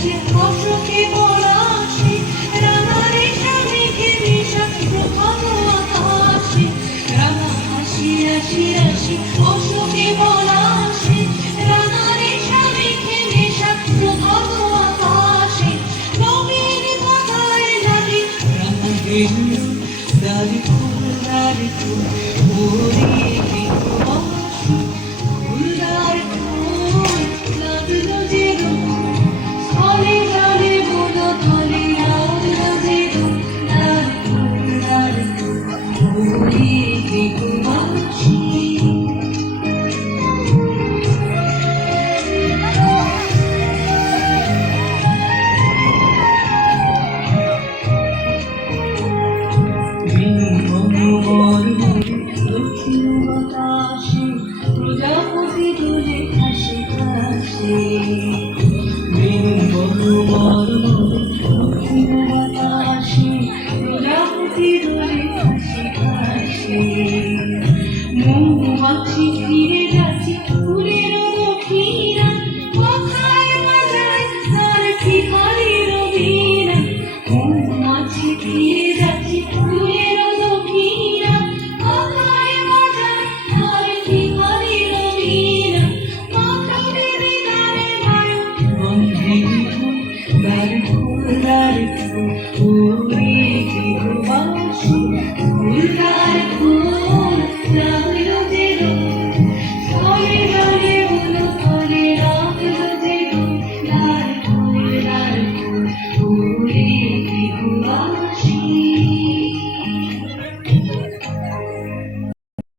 আসে অশোকে পলাশে রাঙা রেশা মেঘে মেশা প্রভাত আকাশে রাঙা হাসি রাশি রাশি অশোকে পলাশে রাঙা রেশা মেঘে মেশা প্রভাত আকাশে নবীন ধারায় লাগে রাঙা গেরুল দারি ফুল ভরে